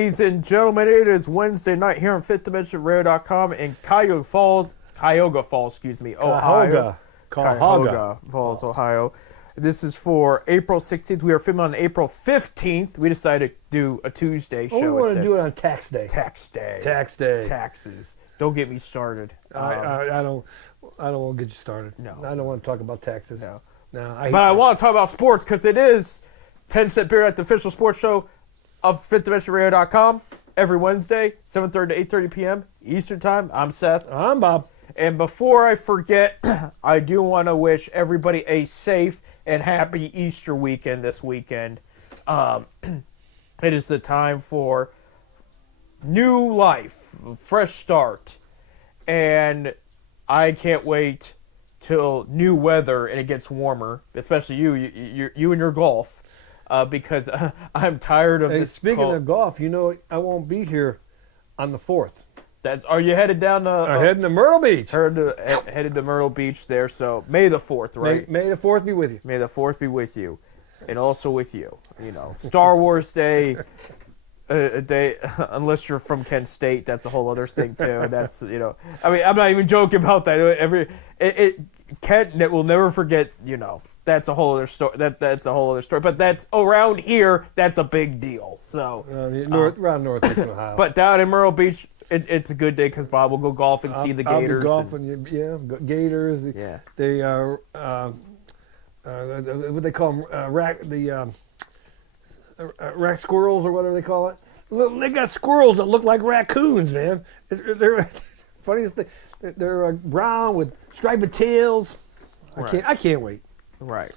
Ladies and gentlemen, it is Wednesday night here on FifthDimensionRadio.com in Cuyahoga Falls, Ohio. Cuyahoga Falls, Ohio. This is for April 16th. We are filming on April 15th. We decided to do a Tuesday show. We want to do it on tax day. Tax day. Taxes. Don't get me started. I don't want to get you started. No. I don't want to talk about taxes. No. I want to talk about sports because it is 10 Cent Beer at the official sports show of FifthDimensionRadio.com every Wednesday, 7:30 to 8:30 p.m. Eastern Time. I'm Seth. I'm Bob. And before I forget, I do want to wish everybody a safe and happy Easter weekend this weekend. It is the time for new life, fresh start. And I can't wait till new weather and it gets warmer, especially you and your golf. Because I'm tired of this. Speaking of golf, I won't be here on the 4th. Are you headed down to? I'm heading to Myrtle Beach. Headed to Myrtle Beach there. So May the 4th, right? May the 4th be with you. May the 4th be with you, and also with you. Star Wars Day. A day, unless you're from Kent State, that's a whole other thing too. That's I mean, I'm not even joking about that. Kent will never forget. That's a whole other story. That's a whole other story. But that's around here. That's a big deal. So around Northeast Ohio. But down in Myrtle Beach, it's a good day because Bob will go golf and see the Gators. I'll be golfing. Gators. They what they call them, rack squirrels or whatever they call it. Look, they got squirrels that look like raccoons, man. They're funniest thing. They're brown with striped tails. I can't wait. Right.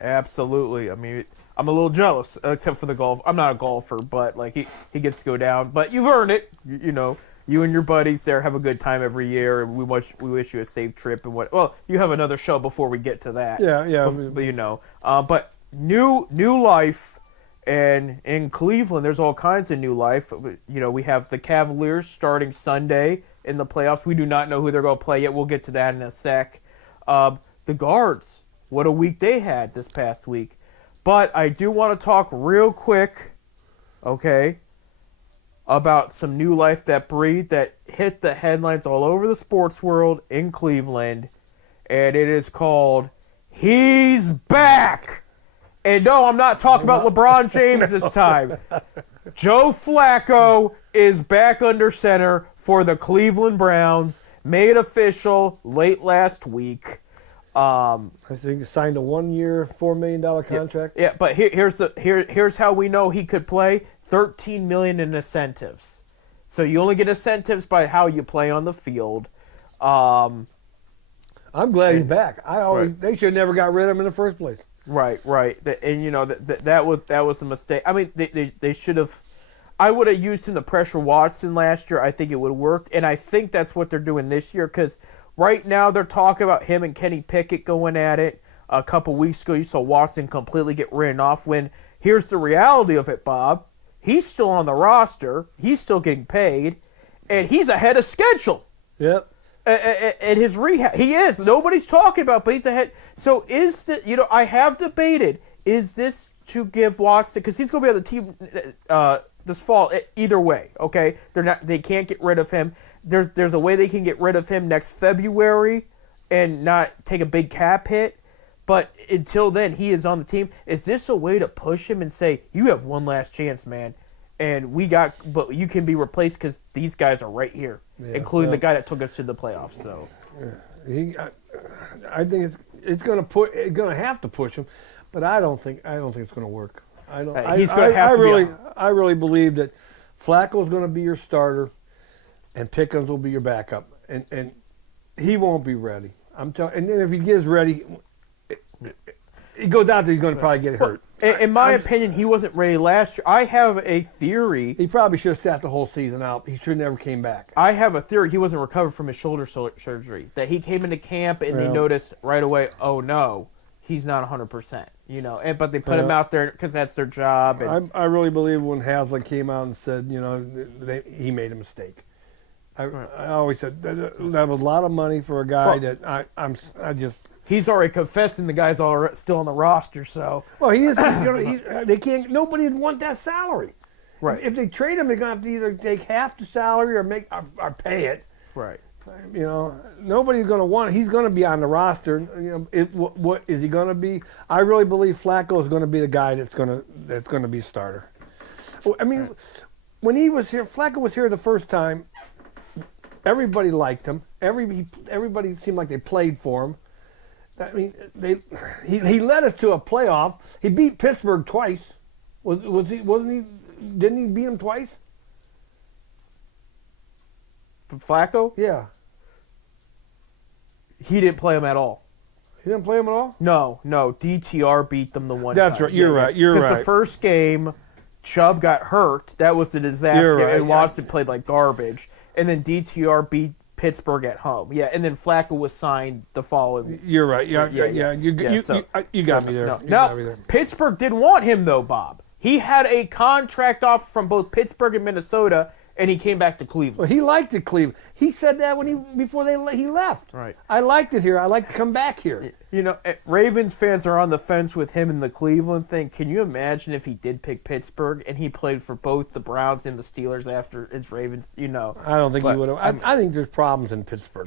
Absolutely. I mean, I'm a little jealous, except for the golf. I'm not a golfer, but he gets to go down. But you've earned it. You and your buddies there have a good time every year, and we wish you a safe trip and what. Well, you have another show before we get to that. Yeah. But new life. And in Cleveland, there's all kinds of new life. We have the Cavaliers starting Sunday in the playoffs. We do not know who they're going to play yet. We'll get to that in a sec. The Guards, what a week they had this past week. But I do want to talk real quick, okay, about some new life that breathed that hit the headlines all over the sports world in Cleveland. And it is called He's Back! And no, I'm not talking about LeBron James this time. Joe Flacco is back under center for the Cleveland Browns. Made official late last week. I think he signed a 1-year, $4 million contract. Yeah, but here's how we know he could play: $13 million in incentives. So you only get incentives by how you play on the field. I'm glad he's back. They should have never got rid of him in the first place. Right, and that was a mistake. I mean, they should have. I would have used him to pressure Watson last year. I think it would have worked, and I think that's what they're doing this year. Because right now they're talking about him and Kenny Pickett going at it. A couple weeks ago, you saw Watson completely get written off. When here's the reality of it, Bob. He's still on the roster. He's still getting paid, and he's ahead of schedule. Yep. At his rehab, he is. Nobody's talking about, but he's ahead. So I have debated: is this to give Watson, because he's going to be on the team this fall? Either way, okay. They can't get rid of him. There's a way they can get rid of him next February and not take a big cap hit. But until then, he is on the team. Is this a way to push him and say, you have one last chance, man? But you can be replaced because these guys are right here, including the guy that took us to the playoffs. So, I think it's going to have to push him, but I don't think it's going to work. I really believe that Flacco is going to be your starter, and Pickens will be your backup, and he won't be ready. I'm telling. And then if he gets ready, he goes out there, he's going to probably get hurt. In my opinion, he wasn't ready last year. I have a theory. He probably should have sat the whole season out. He should have never came back. I have a theory he wasn't recovered from his shoulder surgery. That he came into camp and they noticed right away, oh no, he's not 100%. But they put him out there because that's their job. And I really believe when Haslam came out and said, he made a mistake. I always said that was a lot of money for a guy that he's already confessed, and the guy's still on the roster. So he is. They can't. Nobody would want that salary. Right. If they trade him, they're going to have to either take half the salary or pay it. Right. You know, nobody's going to want it. He's going to be on the roster. You know, what is he going to be? I really believe Flacco is going to be the guy that's going to be starter. I mean, when he was here, Flacco was here the first time. Everybody liked him. Everybody seemed like they played for him. I mean, he led us to a playoff. He beat Pittsburgh twice. Wasn't he? Didn't he beat him twice? Flacco? Yeah. He didn't play him at all. He didn't play him at all? No. DTR beat them the one That's time. right. You're right. Because the first game, Chubb got hurt. That was the disaster. You're right. And Watson played like garbage. And then DTR beat Pittsburgh at home. Yeah, and then Flacco was signed the following. You're right. Yeah. You got me there. Now, Pittsburgh didn't want him, though, Bob. He had a contract offer from both Pittsburgh and Minnesota, and he came back to Cleveland. Well, he liked it, Cleveland. He said that before he left. Right. I liked it here. I like to come back here. You know, Ravens fans are on the fence with him in the Cleveland thing. Can you imagine if he did pick Pittsburgh and he played for both the Browns and the Steelers after his Ravens? You know, I don't think he would have. I think there's problems in Pittsburgh.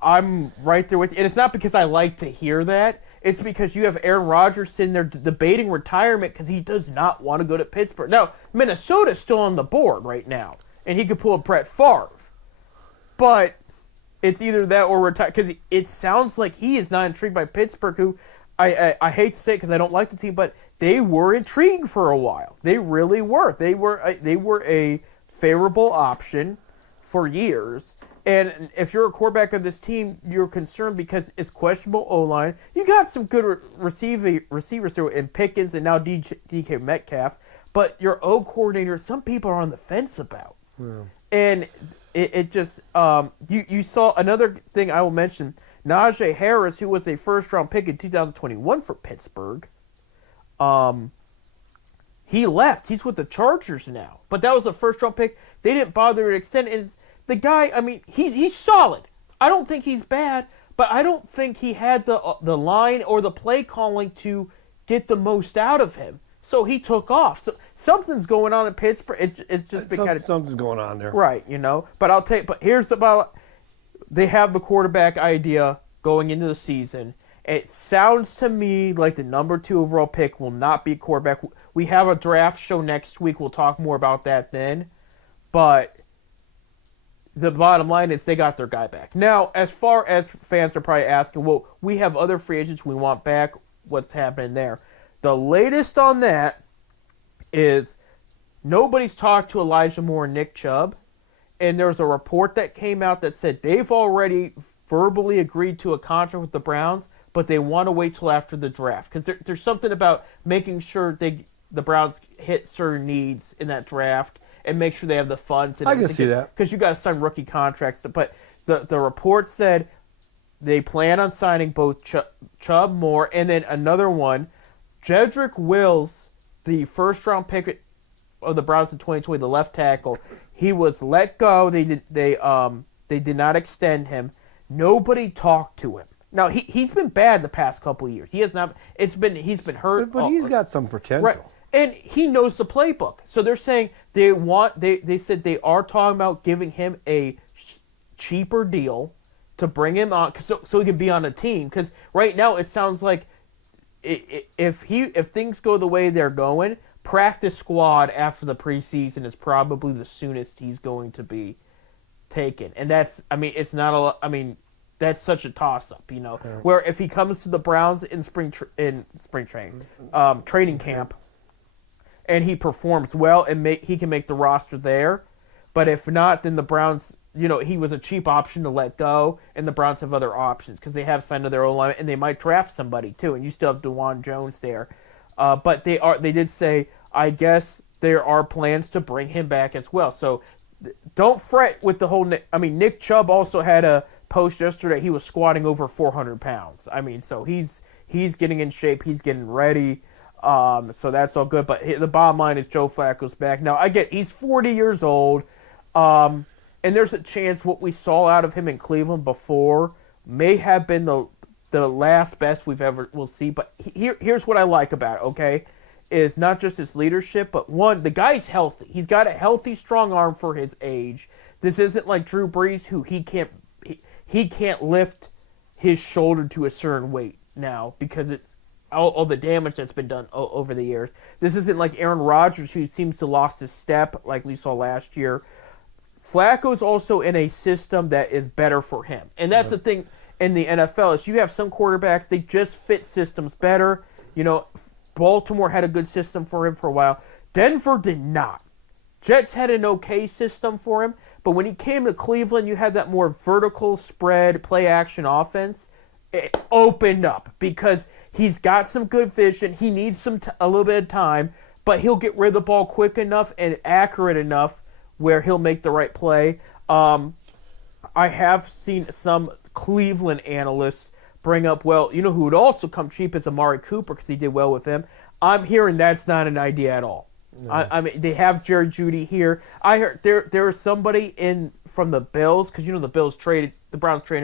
I'm right there with you, and it's not because I like to hear that. It's because you have Aaron Rodgers sitting there debating retirement because he does not want to go to Pittsburgh. Now, Minnesota's still on the board right now, and he could pull a Brett Favre. But it's either that or retire, because it sounds like he is not intrigued by Pittsburgh, who I hate to say it because I don't like the team, but they were intrigued for a while. They really were. They were a favorable option for years. And if you're a quarterback of this team, you're concerned because it's questionable O-line. You got some good receivers there in Pickens and now DK Metcalf, but your O coordinator, some people are on the fence about. Yeah. And it just you saw another thing I will mention. Najee Harris, who was a first-round pick in 2021 for Pittsburgh, he left. He's with the Chargers now. But that was a first-round pick. They didn't bother to extend it. The guy, I mean, he's solid. I don't think he's bad, but I don't think he had the line or the play calling to get the most out of him. So he took off. So something's going on in Pittsburgh. It's just been kind of something's going on there, right? You know. But here's about they have the quarterback idea going into the season. It sounds to me like the number 2 overall pick will not be quarterback. We have a draft show next week. We'll talk more about that then. But the bottom line is they got their guy back. Now, as far as fans are probably asking, well, we have other free agents we want back. What's happening there? The latest on that is nobody's talked to Elijah Moore and Nick Chubb, and there's a report that came out that said they've already verbally agreed to a contract with the Browns, but they want to wait till after the draft because there's something about making sure the Browns hit certain needs in that draft and make sure they have the funds. And I can see that. Because you got to sign rookie contracts. But the report said they plan on signing both Chubb, Moore, and then another one, Jedrick Wills, the first-round pick of the Browns in 2020, the left tackle. He was let go. They did not extend him. Nobody talked to him. Now he's been bad the past couple of years. He has not. He's been hurt. But he's got some potential. Right. And he knows the playbook. So they're saying they said they are talking about giving him a cheaper deal to bring him on so he can be on a team. Because right now it sounds like if things go the way they're going, practice squad after the preseason is probably the soonest he's going to be taken. And that's such a toss-up, you know. Yeah. Where if he comes to the Browns in training camp, and he performs well and he can make the roster there, but if not, then the Browns, you know, he was a cheap option to let go, and the Browns have other options because they have signed to their own line, and they might draft somebody too, and you still have DeJuan Jones there. But they did say, I guess there are plans to bring him back as well. So don't fret with the whole. Nick Chubb also had a post yesterday. He was squatting over 400 pounds. So he's getting in shape. He's getting ready. So that's all good. But the bottom line is Joe Flacco's back. Now, I get he's 40 years old. And there's a chance what we saw out of him in Cleveland before may have been the last best we'll see. But here's what I like about it, okay? is not just his leadership, but one, the guy's healthy. He's got a healthy, strong arm for his age. This isn't like Drew Brees, who he can't lift his shoulder to a certain weight now because it's all the damage that's been done over the years. This isn't like Aaron Rodgers, who seems to lost his step like we saw last year. Flacco's also in a system that is better for him. And that's the thing in the NFL is you have some quarterbacks, they just fit systems better. You know, Baltimore had a good system for him for a while. Denver did not. Jets had an okay system for him, but when he came to Cleveland, you had that more vertical spread, play-action offense. It opened up because he's got some good vision. He needs a little bit of time, but he'll get rid of the ball quick enough and accurate enough where he'll make the right play. I have seen some Cleveland analysts bring up, well, you know who would also come cheap is Amari Cooper because he did well with him. I'm hearing that's not an idea at all. No. I mean, they have Jerry Jeudy here. I heard there was somebody from the Bills because you know the Browns traded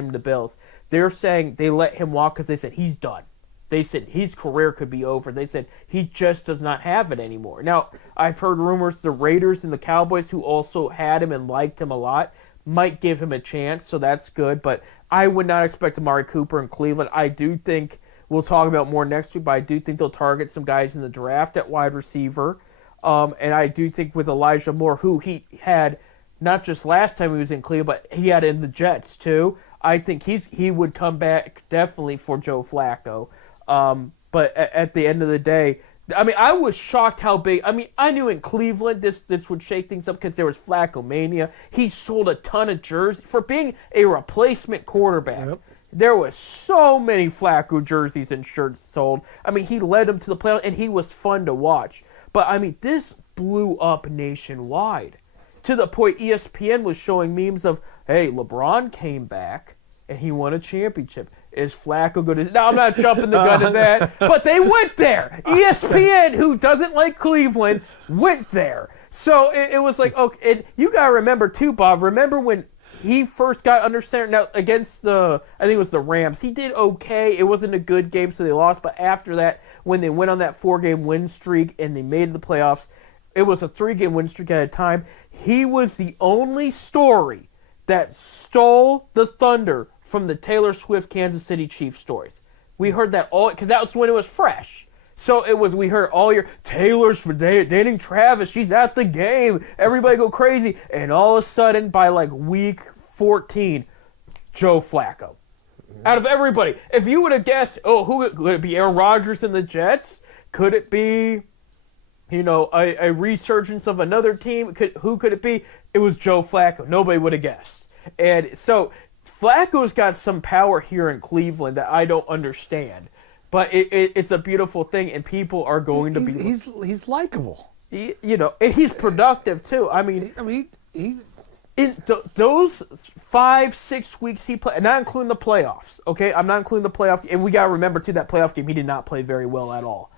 him to the Bills. They're saying they let him walk because they said he's done. They said his career could be over. They said he just does not have it anymore. Now, I've heard rumors the Raiders and the Cowboys, who also had him and liked him a lot, might give him a chance, so that's good. But I would not expect Amari Cooper in Cleveland. I do think, we'll talk about more next week, but I do think they'll target some guys in the draft at wide receiver. And I do think with Elijah Moore, who he had not just last time he was in Cleveland, but he had in the Jets too. I think he would come back definitely for Joe Flacco. But at the end of the day, I mean, I was shocked how big. I mean, I knew in Cleveland this would shake things up because there was Flacco mania. He sold a ton of jerseys for being a replacement quarterback. Yep. There was so many Flacco jerseys and shirts sold. I mean, he led them to the playoffs, and he was fun to watch. But, I mean, this blew up nationwide to the point ESPN was showing memes of, hey, LeBron came back, and he won a championship. Is Flacco good? Now, I'm not jumping the gun to that, but they went there. ESPN, who doesn't like Cleveland, went there. So it was like, okay, and you got to remember, too, Bob, remember when he first got under center, now against I think it was the Rams, he did okay. It wasn't a good game, so they lost. But after that, when they went on that 4-game win streak and they made the playoffs, it was a 3-game win streak at a time. He was the only story that stole the thunder from the Taylor Swift Kansas City Chiefs stories. We heard that all, because that was when it was fresh. So we heard all your Taylor's for dating Travis. She's at the game. Everybody go crazy. And all of a sudden, by like week 14, Joe Flacco. Out of everybody. If you would have guessed, who could it be? Aaron Rodgers and the Jets? Could it be, a resurgence of another team? Who could it be? It was Joe Flacco. Nobody would have guessed. And so Flacco's got some power here in Cleveland that I don't understand. But it's a beautiful thing, and people are going to be. He's likable, and he's productive too. I mean he's in those 5-6 weeks he played, not including the playoffs. Okay, I'm not including the playoff, and we got to remember too that playoff game he did not play very well at all,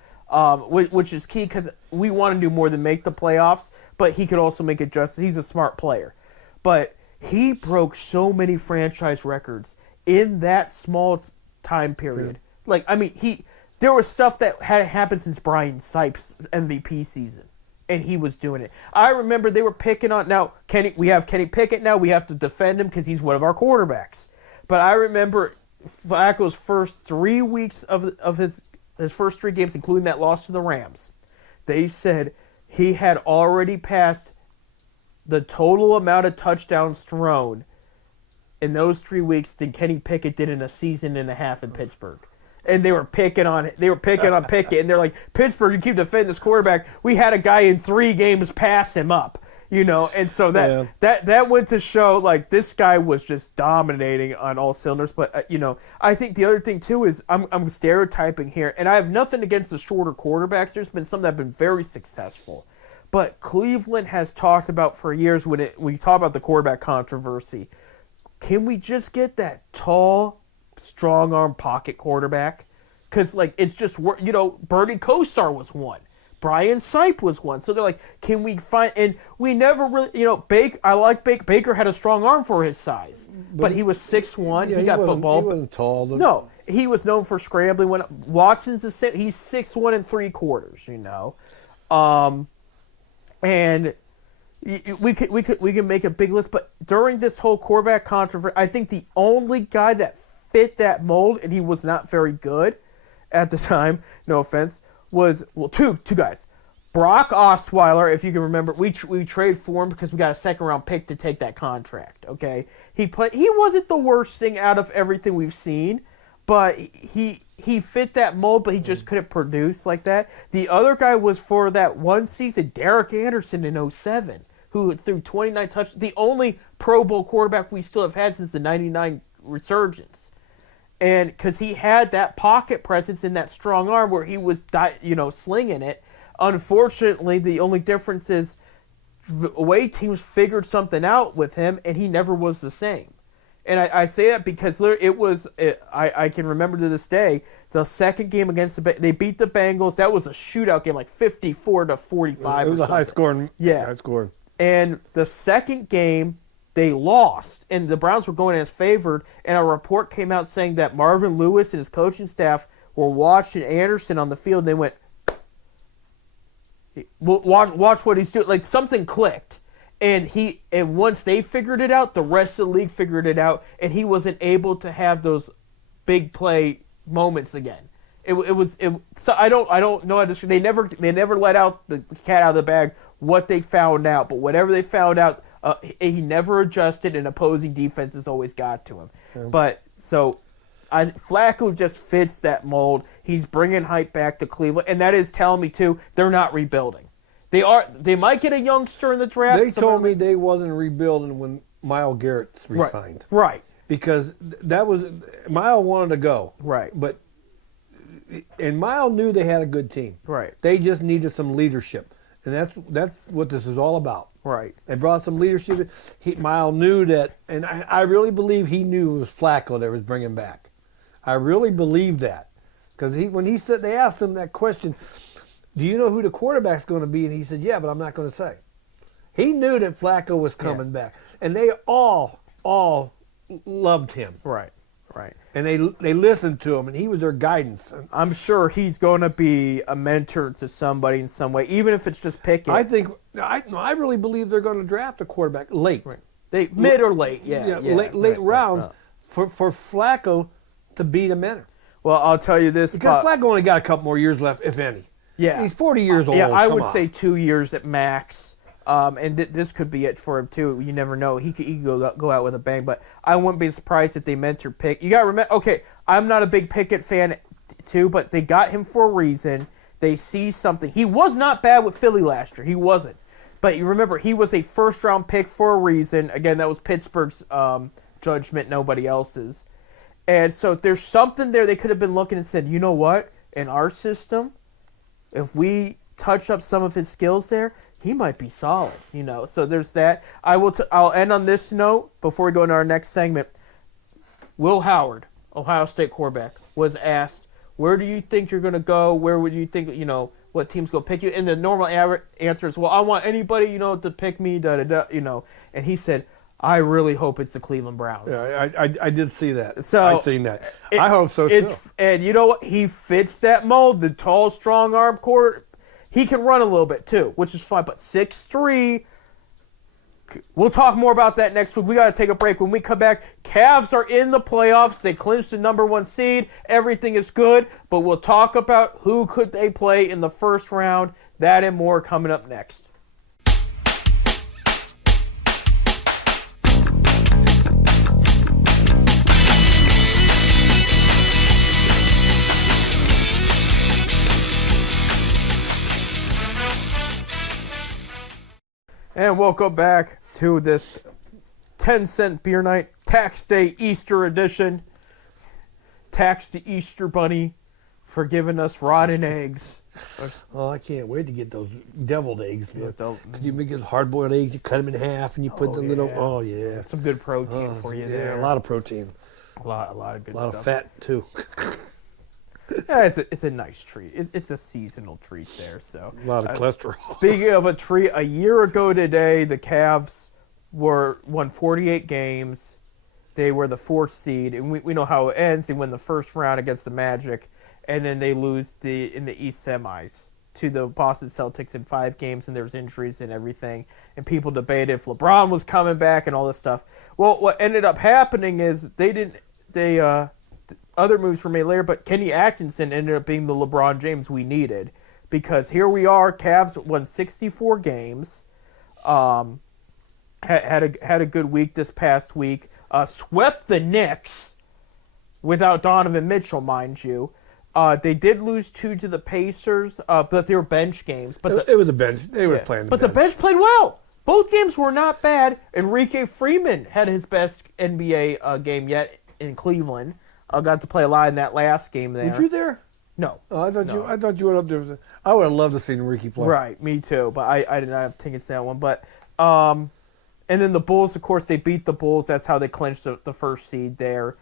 which is key because we want to do more than make the playoffs, but he could also make adjustments. He's a smart player, but he broke so many franchise records in that small time period. Sure. Like, I mean, there was stuff that hadn't happened since Brian Sipes' MVP season, and he was doing it. I remember they were picking on, now, we have Kenny Pickett now, we have to defend him because he's one of our quarterbacks. But I remember Flacco's first 3 weeks of his first 3 games, including that loss to the Rams, they said he had already passed the total amount of touchdowns thrown in those 3 weeks than Kenny Pickett did in a season and a half in Pittsburgh. And they were picking on Pickett, and they're like, Pittsburgh, you keep defending this quarterback. We had a guy in 3 games pass him up, and so that went to show like this guy was just dominating on all cylinders. But I think the other thing too is I'm stereotyping here, and I have nothing against the shorter quarterbacks. There's been some that have been very successful, but Cleveland has talked about for years when we talk about the quarterback controversy. Can we just get that tall, strong arm pocket quarterback? Because it's just, Bernie Kosar was one. Brian Sipe was one. So they're like, can we find? And we never really, I like Baker. Baker had a strong arm for his size, but he was 6'1". Yeah, he got the ball. He wasn't tall. No, he was known for scrambling. When Watson's he's 6'1" and 3/4. And we can make a big list. But during this whole quarterback controversy, I think the only guy that fit that mold, and he was not very good at the time, no offense, was two guys. Brock Osweiler, if you can remember, we traded for him because we got a second-round pick to take that contract. Okay, he wasn't the worst thing out of everything we've seen, but he fit that mold, but he just couldn't produce like that. The other guy was for that one season, Derek Anderson in 2007, who threw 29 touchdowns, the only Pro Bowl quarterback we still have had since the '99 resurgence. And because he had that pocket presence and that strong arm where he was, slinging it. Unfortunately, the only difference is away teams figured something out with him, and he never was the same. And I say that because I can remember to this day, the second game against they beat the Bengals. That was a shootout game, like 54-45. It was a high scoring. Yeah. High scoring. And the second game, they lost, and the Browns were going as favored, and a report came out saying that Marvin Lewis and his coaching staff were watching Anderson on the field, and they went, watch what he's doing. Like, something clicked, and once they figured it out, the rest of the league figured it out, and he wasn't able to have those big play moments again. So I don't know how to. They never let out the cat out of the bag what they found out, but whatever they found out, he never adjusted, and opposing defenses always got to him. Okay. But so Flacco just fits that mold. He's bringing hype back to Cleveland, and that is telling me too they're not rebuilding. They might get a youngster in the draft. They told me they wasn't rebuilding when Myles Garrett resigned. Right. Because that was Myles wanted to go. Right. And Myles knew they had a good team. Right. They just needed some leadership, and that's what this is all about. Right. They brought some leadership. Myles knew that, and I really believe he knew it was Flacco that was bringing back. I really believe that, because they asked him that question, do you know who the quarterback's going to be? And he said, yeah, but I'm not going to say. He knew that Flacco was coming back, and they all loved him. Right. Right. And they listened to him, and he was their guidance. I'm sure he's going to be a mentor to somebody in some way, even if it's just Pickett. I really believe they're going to draft a quarterback late. Right. Mid or late, late rounds for Flacco to be the mentor. Well, I'll tell you this. Because Flacco only got a couple more years left, if any. Yeah. He's 40 years old. Yeah, I would say 2 years at max. And this could be it for him too. You never know. He could go out with a bang. But I wouldn't be surprised if they mentor Pickett. You got to remember. Okay, I'm not a big Pickett fan too, but they got him for a reason. They see something. He was not bad with Philly last year. He wasn't. But you remember, he was a first-round pick for a reason. Again, that was Pittsburgh's judgment, nobody else's. And so there's something there they could have been looking and said, you know what? In our system, if we touch up some of his skills there, he might be solid, So there's that. I'll end on this note before we go into our next segment. Will Howard, Ohio State quarterback, was asked, where do you think you're going to go? Where would you think, what team's going to pick you? And the normal answer is, well, I want anybody, to pick me, And he said, I really hope it's the Cleveland Browns. Yeah, I did see that. So I've seen that. I hope so, too. And you know what? He fits that mold, the tall, strong arm quarterback. He can run a little bit, too, which is fine. But 6'3", we'll talk more about that next week. We got to take a break. When we come back, Cavs are in the playoffs. They clinched the number 1 seed. Everything is good. But we'll talk about who could they play in the first round. That and more coming up next. And welcome back to this 10-cent beer night, tax day Easter edition. Tax the Easter Bunny for giving us rotten eggs. Oh, I can't wait to get those deviled eggs. Because you make it hard-boiled eggs, you cut them in half, and you put little. Oh yeah, some good protein for you there. Yeah, a lot of protein. A lot of good stuff. A lot of fat too. It's a nice treat. It's a seasonal treat there. So a lot of cholesterol. Speaking of a treat, a year ago today, the Cavs won 48 games. They were the 4th seed, and we know how it ends. They win the first round against the Magic, and then they lose in the East semis to the Boston Celtics in 5 games, and there's injuries and everything. And people debated if LeBron was coming back and all this stuff. Well, what ended up happening is other moves were made later, but Kenny Atkinson ended up being the LeBron James we needed, because here we are. Cavs won 64 games. Had a good week this past week. Swept the Knicks without Donovan Mitchell, mind you. They did lose 2 to the Pacers, but they were bench games. But it was a bench. They were playing. But the bench played well. Both games were not bad. Enrique Freeman had his best NBA game yet in Cleveland. Got to play a lot in that last game there. Were you there? No. Oh, I thought you went up there. I would have loved to see Enrique play. Right, me too. But I did not have tickets to that one. But and then the Bulls, of course, they beat the Bulls. That's how they clinched the first seed there.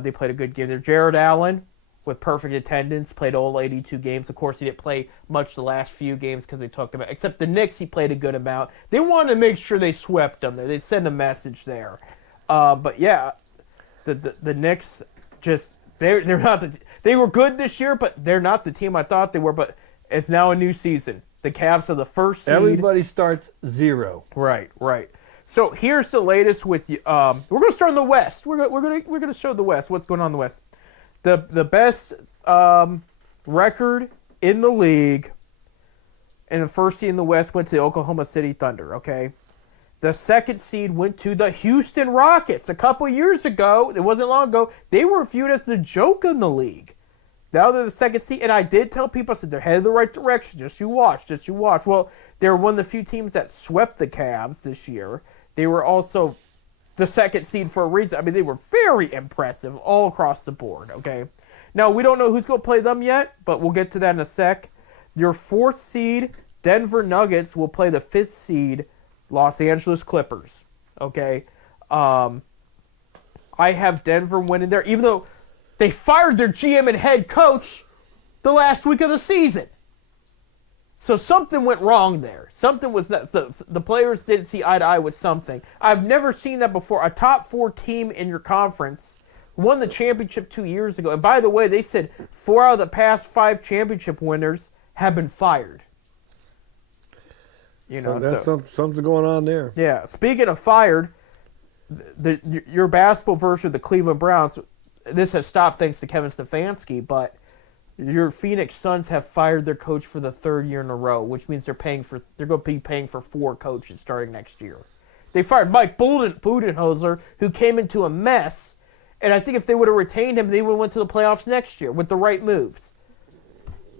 They played a good game there. Jared Allen, with perfect attendance, played all 82 games. Of course, he didn't play much the last few games because they took him out. Except the Knicks, he played a good amount. They wanted to make sure they swept them there. They sent a message there. But yeah, the Knicks just they're not they were good this year, but they're not the team I thought they were. But it's now a new season. The Cavs are the first seed. Everybody starts 0. Right. So here's the latest with you. We're going to start in the West. We're going to show the West. What's going on in the West? The best record in the league and the first seed in the West went to the Oklahoma City Thunder. Okay, the second seed went to the Houston Rockets. A couple years ago, it wasn't long ago, they were viewed as the joke in the league. Now they're the second seed, and I did tell people, I said, they're headed the right direction. Just you watch. Well, they're one of the few teams that swept the Cavs this year. They were also the second seed for a reason. I mean, they were very impressive all across the board, okay? Now, we don't know who's going to play them yet, but we'll get to that in a sec. Your 4th seed, Denver Nuggets, will play the 5th seed, Los Angeles Clippers, okay? I have Denver winning there, even though they fired their GM and head coach the last week of the season. So something went wrong there. Something was that the players didn't see eye to eye with something. I've never seen that before. A top 4 team in your conference won the championship 2 years ago. And by the way, they said 4 out of the past 5 championship winners have been fired. You know, so that's something going on there. Yeah. Speaking of fired, your basketball version of the Cleveland Browns, this has stopped thanks to Kevin Stefanski, but your Phoenix Suns have fired their coach for the 3rd year in a row, which means they're going to be paying for 4 coaches starting next year. They fired Mike Budenholzer, who came into a mess, and I think if they would have retained him, they would have went to the playoffs next year with the right moves.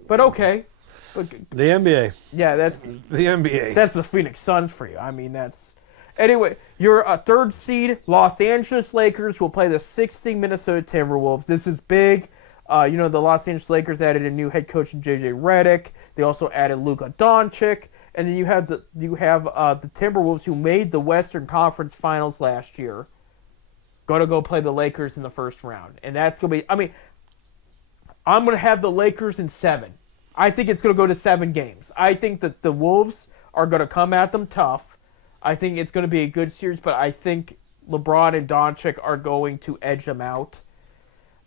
But okay. The NBA. Yeah, that's the NBA. That's the Phoenix Suns for you. I mean, that's... Anyway, your 3rd seed, Los Angeles Lakers, will play the 6th seed Minnesota Timberwolves. This is big. The Los Angeles Lakers added a new head coach in J.J. Redick. They also added Luka Doncic. And then you have the Timberwolves, who made the Western Conference Finals last year, going to go play the Lakers in the first round. And that's going to be... I mean, I'm going to have the Lakers in 7. I think it's going to go to 7 games. I think that the Wolves are going to come at them tough. I think it's going to be a good series, but I think LeBron and Doncic are going to edge them out.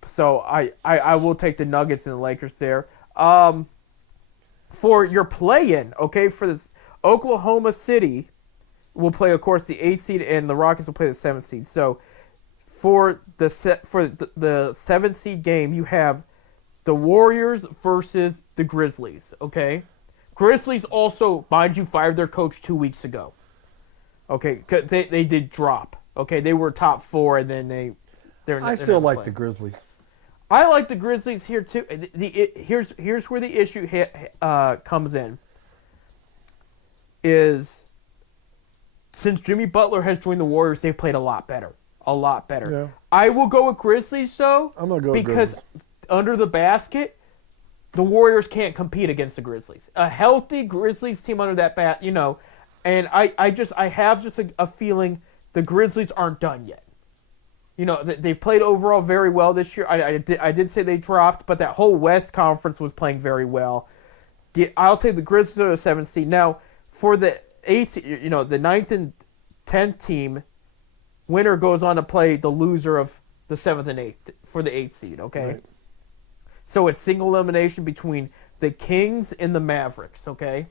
So I will take the Nuggets and the Lakers there. For your play-in, okay, for this, Oklahoma City will play, of course, the 8th seed, and the Rockets will play the 7th seed. So for the 7th seed game, you have the Warriors versus the Grizzlies, okay? Grizzlies also, mind you, fired their coach 2 weeks ago. Okay, they did drop. Okay, they were top 4, and then I still like the Grizzlies. I like the Grizzlies here too. Here's where the issue comes in. Is since Jimmy Butler has joined the Warriors, they've played a lot better. A lot better. Yeah. I will go with Grizzlies though. I'm gonna go because with Grizzlies. Under the basket, the Warriors can't compete against the Grizzlies. A healthy Grizzlies team under that bat, and I have a feeling the Grizzlies aren't done yet. they've played overall very well this year. I did say they dropped, but that whole West Conference was playing very well. I'll take the Grizzlies are the 7th seed. Now, for the 8th, the 9th and 10th team, winner goes on to play the loser of the 7th and 8th for the 8th seed, okay? Right. So it's single elimination between the Kings and the Mavericks, okay?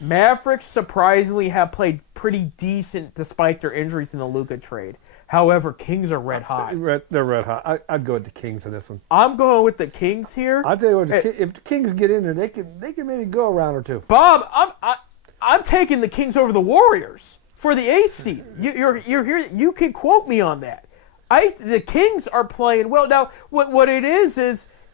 Mavericks surprisingly have played pretty decent despite their injuries in the Luka trade. However, Kings are red hot. They're red hot. I'd go with the Kings in this one. I'm going with the Kings here. I'll tell you what, if the Kings get in there, they can maybe go a round or two. Bob, I'm taking the Kings over the Warriors for the 8th seed. You're here. You can quote me on that. The Kings are playing well. Now, what it is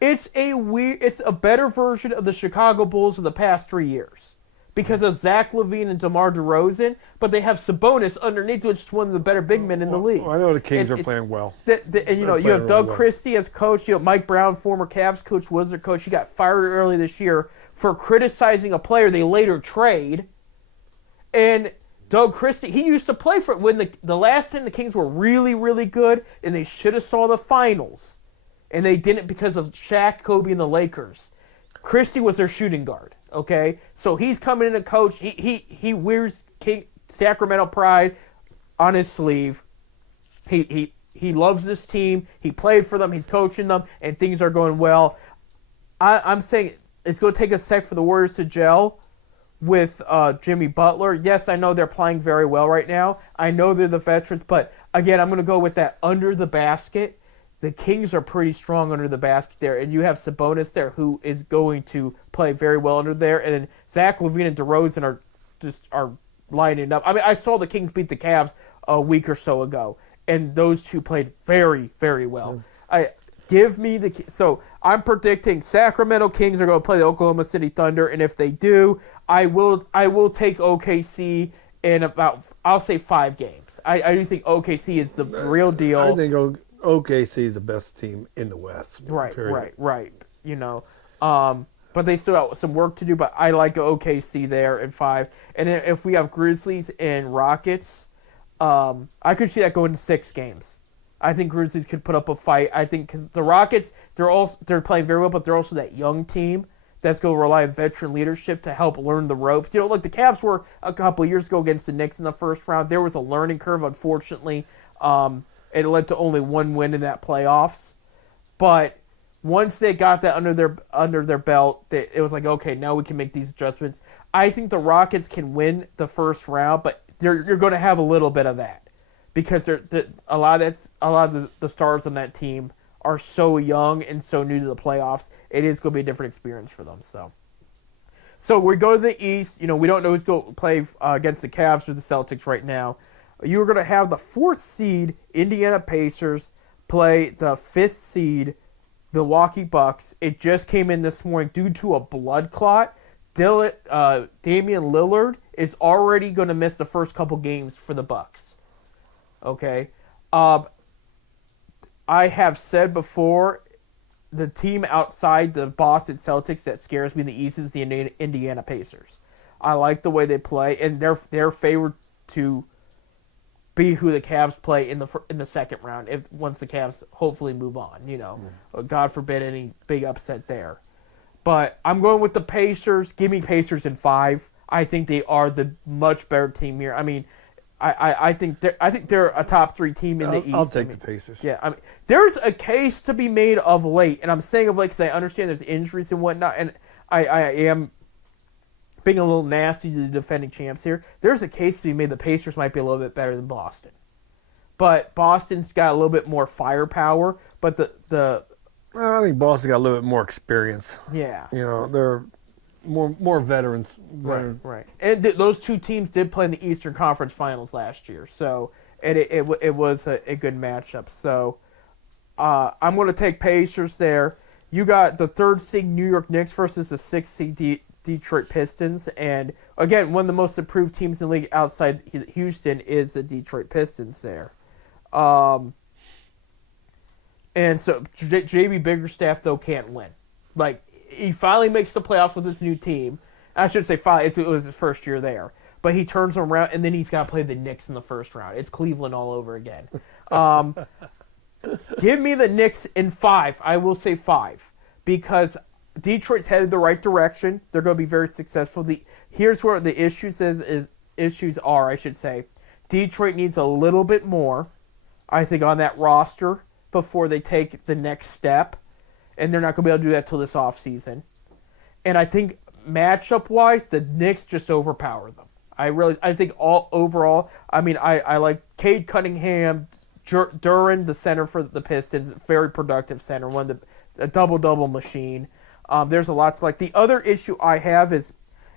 it's a better version of the Chicago Bulls of the past 3 years. Because of Zach LaVine and DeMar DeRozan, but they have Sabonis underneath, which is one of the better big men in the league. I know the Kings are playing well. And you have Doug Christie as coach. Mike Brown, former Cavs coach, Wizard coach. He got fired early this year for criticizing a player they later trade. And Doug Christie, he used to play for when the last time the Kings were really, really good, and they should have saw the finals, and they didn't because of Shaq, Kobe, and the Lakers. Christie was their shooting guard. Okay, so he's coming in to coach. He wears Sacramento pride on his sleeve. He loves this team. He played for them. He's coaching them, and things are going well. I'm saying it's going to take a sec for the Warriors to gel with Jimmy Butler. Yes, I know they're playing very well right now. I know they're the veterans, but again, I'm going to go with that under the basket. The Kings are pretty strong under the basket there, and you have Sabonis there who is going to play very well under there, and then Zach LaVine and DeRozan are lining up. I mean, I saw the Kings beat the Cavs a week or so ago, and those two played very, very well. So I'm predicting Sacramento Kings are going to play the Oklahoma City Thunder, and if they do, I will take OKC in about, I'll say 5 games. I do think OKC is the real deal. I think OKC is the best team in the West. Right. But they still have some work to do, but I like OKC there in 5. And then if we have Grizzlies and Rockets, I could see that going to 6 games. I think Grizzlies could put up a fight. I think because the Rockets, they're playing very well, but they're also that young team that's going to rely on veteran leadership to help learn the ropes. Look, the Cavs were a couple of years ago against the Knicks in the first round. There was a learning curve, unfortunately. It led to only 1 win in that playoffs. But once they got that under their belt, it was like, okay, now we can make these adjustments. I think the Rockets can win the first round, but you're going to have a little bit of that because a lot of the stars on that team are so young and so new to the playoffs. It is going to be a different experience for them. So we go to the East. We don't know who's going to play against the Cavs or the Celtics right now. You're going to have the 4th seed Indiana Pacers play the 5th seed Milwaukee Bucks. It just came in this morning due to a blood clot. Damian Lillard is already going to miss the first couple games for the Bucks. Okay? I have said before, the team outside the Boston Celtics that scares me in the East is the Indiana Pacers. I like the way they play, and they're favored to be who the Cavs play in the second round once the Cavs hopefully move on. God forbid any big upset there. But I'm going with the Pacers. Give me Pacers in 5. I think they are the much better team here. I mean, I think they're a top 3 team in the East. I'll take the Pacers. Yeah, I mean, there's a case to be made of late, and I'm saying of late because I understand there's injuries and whatnot, and I am being a little nasty to the defending champs here. There's a case to be made the Pacers might be a little bit better than Boston. But Boston's got a little bit more firepower, but I think Boston got a little bit more experience. Yeah. They're more veterans. Right. And those two teams did play in the Eastern Conference Finals last year, so it was a good matchup. So I'm going to take Pacers there. You got the 3rd seed New York Knicks versus the 6th seed Detroit Pistons, and again, one of the most improved teams in the league outside Houston is the Detroit Pistons there. And so J.B. Biggerstaff, though, can't win. Like, he finally makes the playoffs with his new team. I should say finally, it was his first year there. but he turns them around, and then he's got to play the Knicks in the first round. It's Cleveland all over again. Give me the Knicks in 5. I will say 5 because Detroit's headed the right direction. They're going to be very successful. Here's where the issues are. I should say, Detroit needs a little bit more, I think, on that roster before they take the next step, and they're not going to be able to do that till this offseason. And I think matchup-wise, the Knicks just overpower them. I think overall, I like Cade Cunningham, Duran, the center for the Pistons, very productive center, a double-double machine. There's a lot to like. The other issue I have is,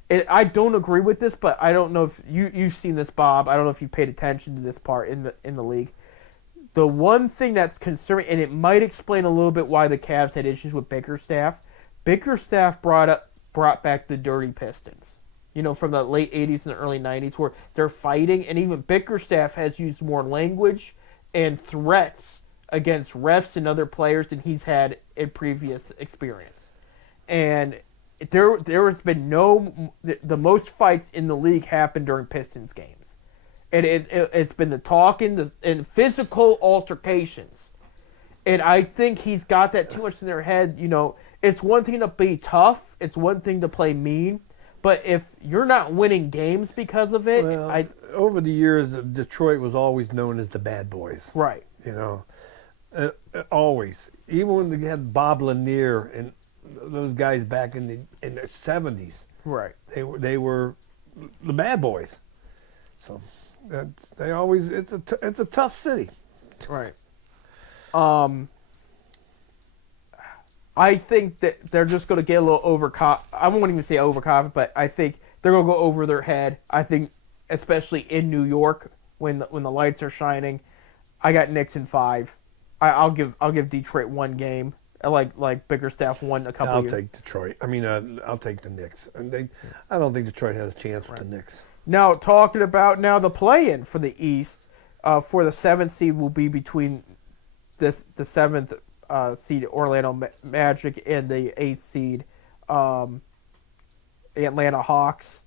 and I don't agree with this, but I don't know if you've seen this, Bob. I don't know if you've paid attention to this part in the league. The one thing that's concerning, and it might explain a little bit why the Cavs had issues with Bickerstaff. Bickerstaff brought back the Dirty Pistons, from the late 80s and the early 90s, where they're fighting, and even Bickerstaff has used more language and threats against refs and other players than he's had in previous experience. And there has been the most fights in the league happen during Pistons games. And it's been the talking and physical altercations. And I think he's got that too much in their head. It's one thing to be tough. It's one thing to play mean. But if you're not winning games because of it... Well, over the years, Detroit was always known as the bad boys. Right. Always. Even when they had Bob Lanier and those guys back in the 70s. Right. They were the bad boys. So it's a tough city. Right. I think that they're just going to get a little overconfident. I won't even say overconfident, but I think they're going to go over their head. I think, especially in New York, when the lights are shining, I got Knicks in 5. I'll give Detroit one game, like Bickerstaff won a couple. I'll years. take Detroit. I'll take the Knicks. And I don't think Detroit has a chance with the Knicks. Now, talking about the play-in for the East, for the 7th seed will be between the 7th seed Orlando Magic and the 8th seed Atlanta Hawks.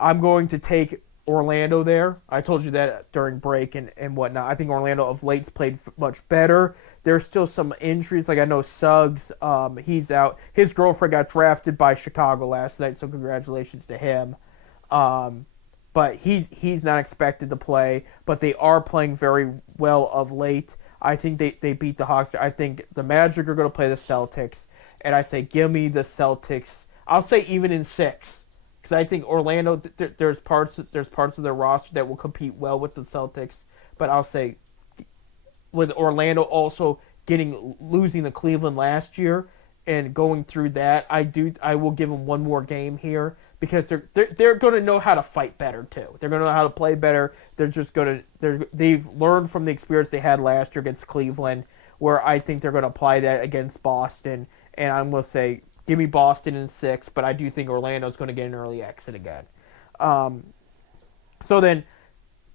I'm going to take Orlando there. I told you that during break and whatnot. I think Orlando of late's played much better. There's still some injuries. Like I know Suggs, he's out. His girlfriend got drafted by Chicago last night, so congratulations to him. But he's not expected to play, but they are playing very well of late. I think they beat the Hawks. I think the Magic are going to play the Celtics, and I say give me the Celtics. I'll say even in 6, because I think Orlando there's parts of their roster that will compete well with the Celtics, but I'll say with Orlando also losing to Cleveland last year and going through that, I will give them one more game here. Because they're going to know how to fight better too. They're going to know how to play better. They've learned from the experience they had last year against Cleveland, where I think they're going to apply that against Boston. And I'm going to say, give me Boston in 6, but I do think Orlando's going to get an early exit again. So then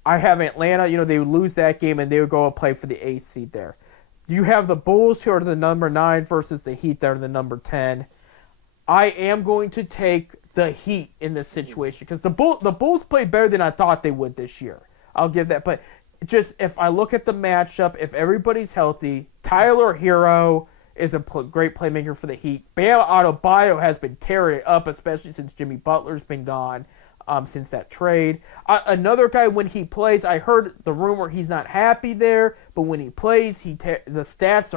I have Atlanta. They would lose that game and they would go and play for the 8th seed there. You have the Bulls who are the number 9 versus the Heat that are the number 10. I am going to take the Heat in this situation because the Bulls played better than I thought they would this year. I'll give that. But just if I look at the matchup, if everybody's healthy, Tyler Hero is a great playmaker for the Heat. Bam Adebayo has been tearing it up, especially since Jimmy Butler's been gone since that trade. Another guy, when he plays, I heard the rumor he's not happy there, but when he plays, the stats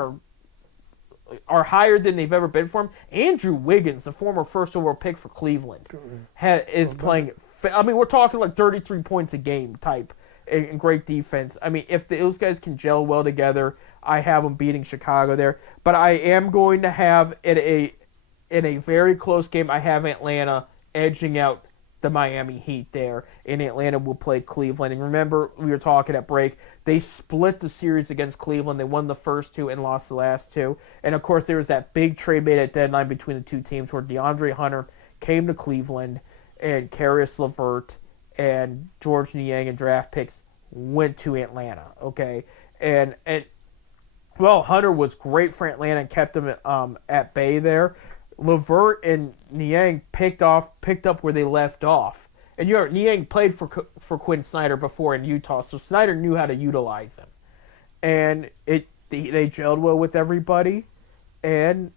are higher than they've ever been for him. Andrew Wiggins, the former first overall pick for Cleveland, is playing. We're talking like 33 points a game type and great defense. If those guys can gel well together, I have them beating Chicago there. But I am going to have in a very close game, I have Atlanta edging out the Miami Heat there, and Atlanta will play Cleveland. And remember, we were talking at break, they split the series against Cleveland. They won the first 2 and lost the last 2. And, of course, there was that big trade made at deadline between the two teams where DeAndre Hunter came to Cleveland and Caris LeVert and George Niang and draft picks went to Atlanta, okay? And Hunter was great for Atlanta and kept him at bay there. LeVert and Niang picked up where they left off, And Niang played for Quinn Snyder before in Utah, so Snyder knew how to utilize him. And they gelled well with everybody, and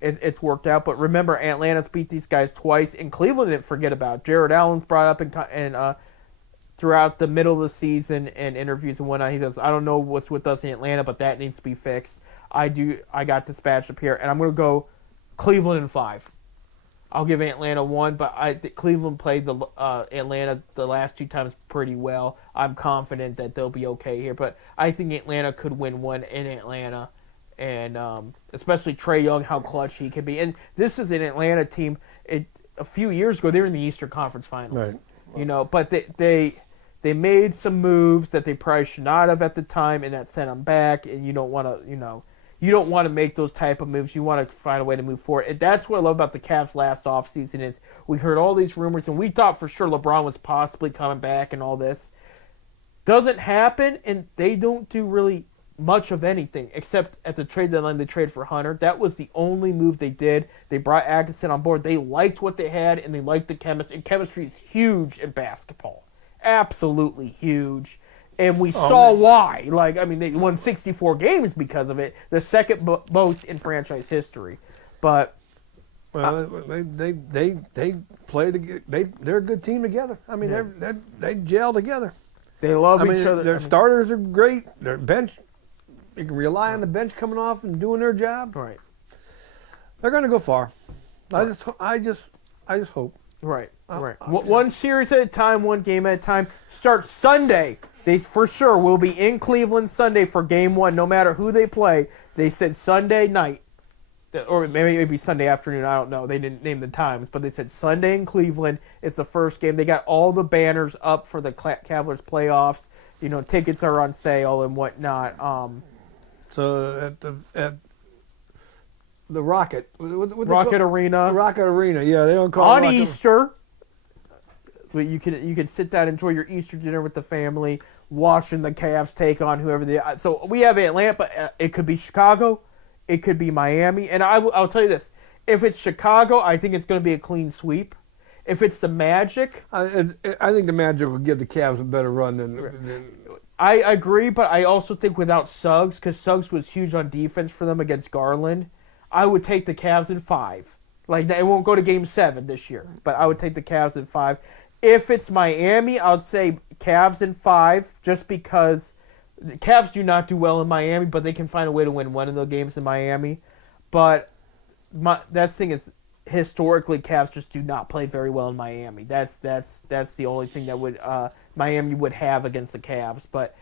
it's worked out. But remember, Atlanta's beat these guys twice, and Cleveland didn't forget about it. Jared Allen's brought up and throughout the middle of the season and interviews and whatnot. He says, I don't know what's with us in Atlanta, but that needs to be fixed. I got dispatched up here, and I'm going to go Cleveland in 5. I'll give Atlanta 1, but I think Cleveland played the Atlanta the last 2 times pretty well. I'm confident that they'll be okay here, but I think Atlanta could win 1 in Atlanta, and especially Trae Young, how clutch he can be. And this is an Atlanta team. A few years ago, they were in the Eastern Conference Finals, right. But they made some moves that they probably should not have at the time, and that sent them back. And you don't want to, make those type of moves. You want to find a way to move forward. And that's what I love about the Cavs last offseason is we heard all these rumors, and we thought for sure LeBron was possibly coming back and all this. Doesn't happen, and they don't do really much of anything, except at the trade deadline they traded for Hunter. That was the only move they did. They brought Atkinson on board. They liked what they had, and they liked the chemistry. And chemistry is huge in basketball. Absolutely huge. And we saw why. They won 64 games because of it. The second most in franchise history. But they play together. They're a good team together. They gel together. They love each other. Their starters are great. Their bench, you can rely on the bench coming off and doing their job. Right. They're going to go far. I just hope. Right. One series at a time, one game at a time. Start Sunday. They for sure will be in Cleveland Sunday for Game 1, no matter who they play. They said Sunday night, or maybe Sunday afternoon. I don't know. They didn't name the times, but they said Sunday in Cleveland. It's the first game. They got all the banners up for the Cavaliers playoffs. Tickets are on sale and whatnot. So at the Rocket, Rocket Arena. Rocket Arena, yeah, they don't call on it Easter. But you can sit down, enjoy your Easter dinner with the family, watching the Cavs take on whoever they are. So we have Atlanta, but it could be Chicago, it could be Miami, and I'll tell you this: if it's Chicago, I think it's going to be a clean sweep. If it's the Magic, I think the Magic will give the Cavs a better run than. I agree, but I also think without Suggs, because Suggs was huge on defense for them against Garland, I would take the Cavs in 5. It won't go to Game 7 this year, but I would take the Cavs in 5. If it's Miami, I would say Cavs in 5, just because the Cavs do not do well in Miami, but they can find a way to win one of the games in Miami. But that thing is, historically, Cavs just do not play very well in Miami. That's the only thing that would Miami would have against the Cavs. But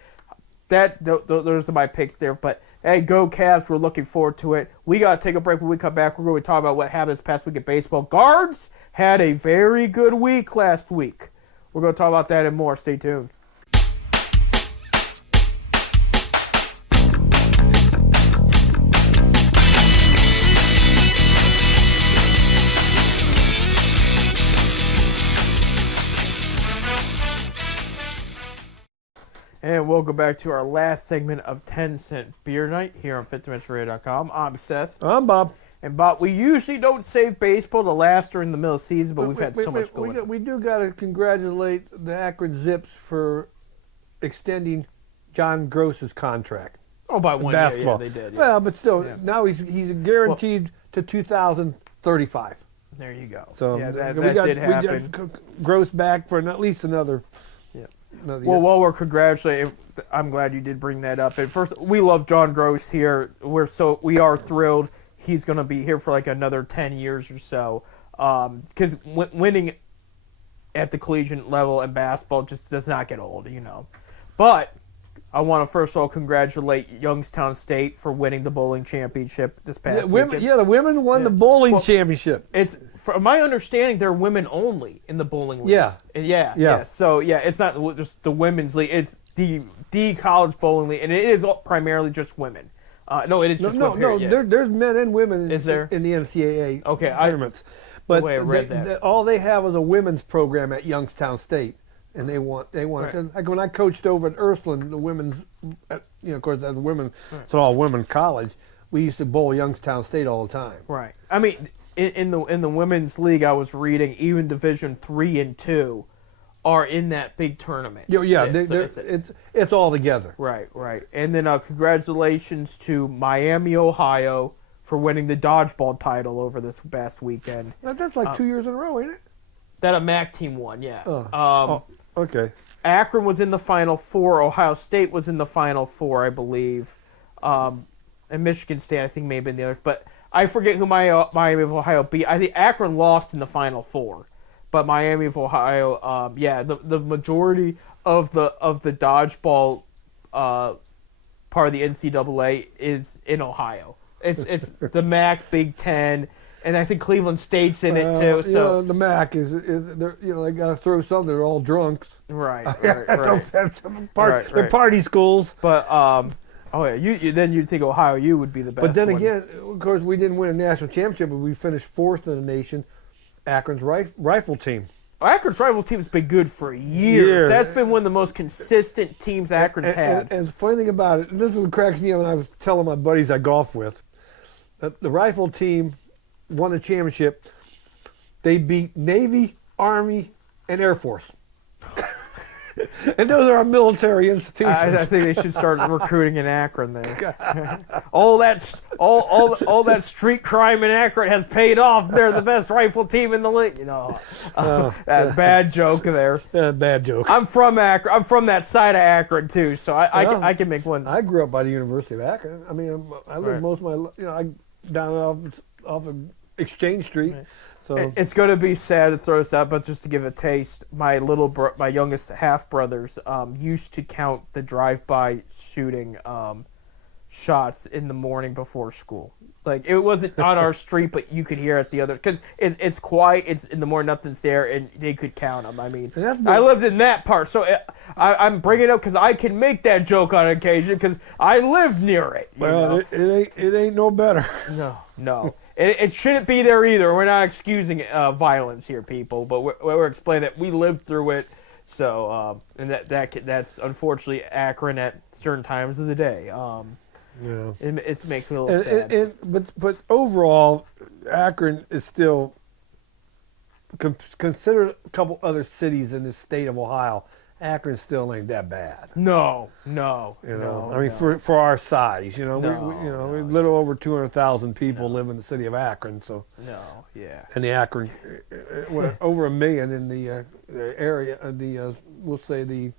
those are my picks there. But hey, go Cavs! We're looking forward to it. We gotta take a break. When we come back, we're going to talk about what happened this past week at baseball. Guards had a very good week last week. We're going to talk about that and more. Stay tuned. And welcome back to our last segment of 10 Cent Beer Night here on FitToMentionRadio.com. I'm Seth. I'm Bob. And Bob, we usually don't save baseball to last or in the middle of the season, but we've had so much going on. We do got to congratulate the Akron Zips for extending John Gross's contract. Oh, by 1 year, yeah, they did. Yeah. Well, but still, now he's guaranteed to 2035. There you go. So yeah, that did happen. We got Gross back for at least another. Yeah. Well, while we're congratulating, I'm glad you did bring that up. And first, we love John Gross here. We are thrilled. He's going to be here for another 10 years or so. Because winning at the collegiate level in basketball just does not get old, But I want to first of all congratulate Youngstown State for winning the bowling championship this past weekend. The women won the bowling championship. It's, from my understanding, they're women only in the bowling league. Yeah. So, it's not just the women's league. It's the college bowling league, and it is primarily just women. No, it is just women. No, there's men and women in the NCAA tournaments. But the way I read that. All they have is a women's program at Youngstown State, and they want. Right. Like when I coached over at Ursuline, the women's, of course, as women, it's all women college. We used to bowl Youngstown State all the time. Right. in the women's league, I was reading even Division 3 and 2 are in that big tournament. Yeah, it's all together. Right. And then congratulations to Miami, Ohio, for winning the dodgeball title over this past weekend. That's like 2 years in a row, ain't it? That a MAC team won, yeah. Okay. Akron was in the Final Four. Ohio State was in the Final Four, I believe. And Michigan State, I think, may have been the others. But I forget who Miami of Ohio beat. I think Akron lost in the Final Four. But Miami of Ohio, the majority of the dodgeball part of the NCAA is in Ohio. It's the MAC, Big Ten, and I think Cleveland State's in it too. So the MAC is they got to throw something. They're all drunks. Right. They're party schools. But then you'd think Ohio U would be the best. But then one. again, of course, we didn't win a national championship, but we finished fourth in the nation. Akron's rifle team. Akron's rifles team has been good for years. That's been one of the most consistent teams Akron's had. And the funny thing about it, and this is what cracks me up when I was telling my buddies I golf with, the rifle team won a championship. They beat Navy, Army, and Air Force. And those are our military institutions. I think they should start recruiting in Akron there. all that street crime in Akron has paid off. They're the best rifle team in the league. Bad joke there. Bad joke. I'm from Akron. I'm from that side of Akron too, so I can make one. I grew up by the University of Akron. I mean, I lived most of my I down off of Exchange Street. Right. So it's going to be sad to throw this out, but just to give a taste, my youngest half brothers used to count the drive-by shooting shots in the morning before school. Like, it wasn't on our street, but you could hear it the other, because it's quiet. It's in the morning, nothing's there, and they could count them. I mean, I lived in that part, so I'm bringing it up because I can make that joke on occasion because I lived near it. Well, it ain't no better. No. It shouldn't be there either. We're not excusing violence here, people, but we're explaining that we lived through it. So, and that's unfortunately Akron at certain times of the day. It makes me a little sad. But overall, Akron is still considered a couple other cities in the state of Ohio. Akron still ain't that bad. No. I mean, for our size, we a little over 200,000 people live in the city of Akron. So and the Akron, over 1 million in the area. We'll say the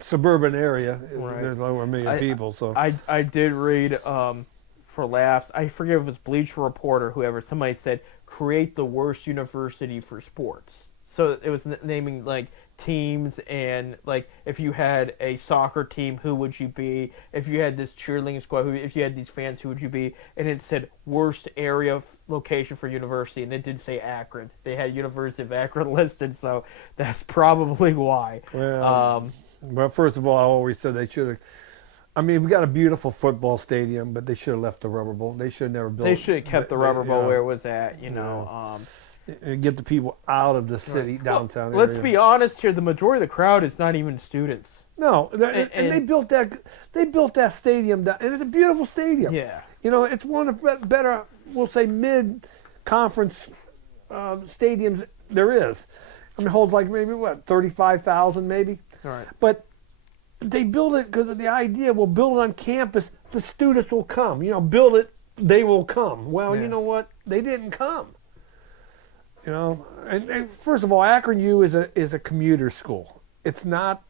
suburban area. Right. There's over 1 million people. So I did read for laughs. I forget if it was Bleacher Report or whoever. Somebody said create the worst university for sports. So it was naming like teams and like if you had a soccer team, who would you be? If you had this cheerleading squad, if you had these fans, who would you be? And it said worst area location for university, and it did say Akron. They had University of Akron listed, so that's probably why. Well, first of all, I always said they should have. I mean, we got a beautiful football stadium, but they should have left the Rubber Bowl. They should have never built. They should have kept the Rubber Bowl where it was at. And get the people out of the city, downtown area. Let's be honest here. The majority of the crowd is not even students. No, and they built that. They built that stadium down, and it's a beautiful stadium. Yeah, it's one of the better, we'll say, mid-conference stadiums there is. I mean, it holds like maybe 35,000 maybe. All right. But they build it because of the idea. We'll build it on campus. The students will come. Build it. They will come. Well, you know what? They didn't come. And first of all, Akron U is a commuter school. It's not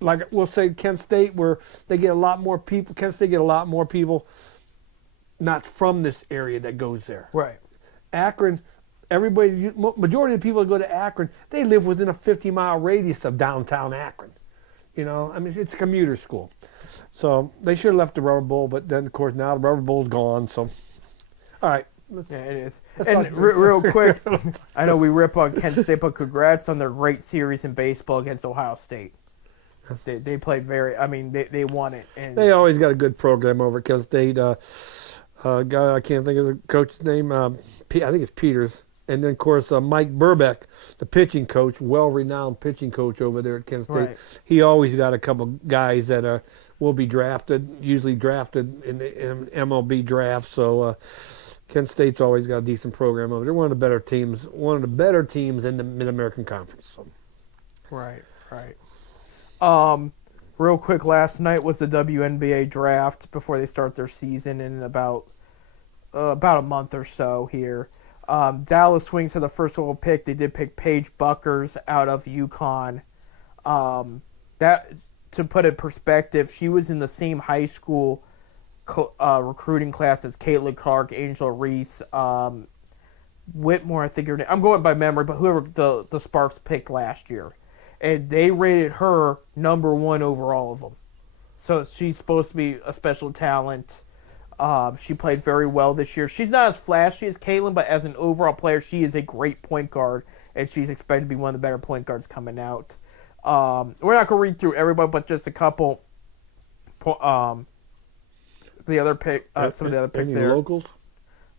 like we'll say Kent State where they get a lot more people. Kent State get a lot more people not from this area that goes there. Right. Akron, majority of the people that go to Akron, they live within a 50-mile radius of downtown Akron. I mean, it's a commuter school. So they should have left the Rubber Bowl, but then, of course, now the Rubber Bowl's gone. So, all right. Yeah, it is. And real quick, I know we rip on Kent State, but congrats on their great series in baseball against Ohio State. They played they won it. And they always got a good program over at Kent State. Guy, I can't think of the coach's name. I think it's Peters. And then, of course, Mike Burbeck, the pitching coach, well-renowned pitching coach over there at Kent State. Right. He always got a couple guys that will be drafted, usually drafted in the MLB draft. So, Kent State's always got a decent program over. They're one of the better teams in the Mid-American Conference. So. Right. Real quick, last night was the WNBA draft before they start their season in about a month or so here. Dallas Wings had the first overall pick. They did pick Paige Buckers out of UConn. That, to put it in perspective, she was in the same high school recruiting class as Caitlin Clark, Angel Reese, Whitmore, I think her name. I'm going by memory, but whoever the Sparks picked last year. And they rated her number 1 over all of them. So she's supposed to be a special talent. She played very well this year. She's not as flashy as Caitlin, but as an overall player, she is a great point guard, and she's expected to be one of the better point guards coming out. We're not going to read through everybody, but just a couple. The other pick, some of the other picks any there. Locals?